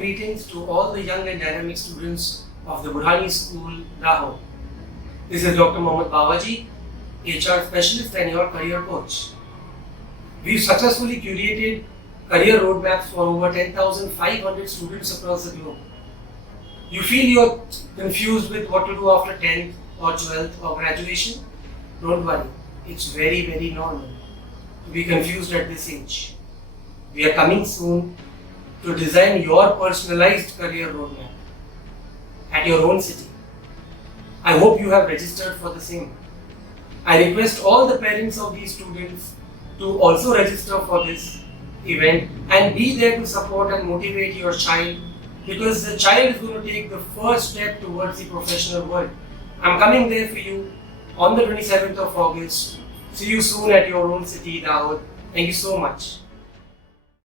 greetings to all the young and dynamic students of the Burhani School, Dahod. This is Dr. Mohammed Bawaji, HR Specialist and your career coach. We've successfully curated career roadmaps for over 10,500 students across the globe. You feel you're confused with what to do after 10th or 12th or graduation? Don't worry, it's very, very normal to be confused at this age. We are coming soon to design your personalized career roadmap at your own city. I hope you have registered for the same. I request all the parents of these students to also register for this event and be there to support and motivate your child, because the child is going to take the first step towards the professional world. I'm coming there for you on the 27th of August. See you soon at your own city, Dahod. Thank you so much.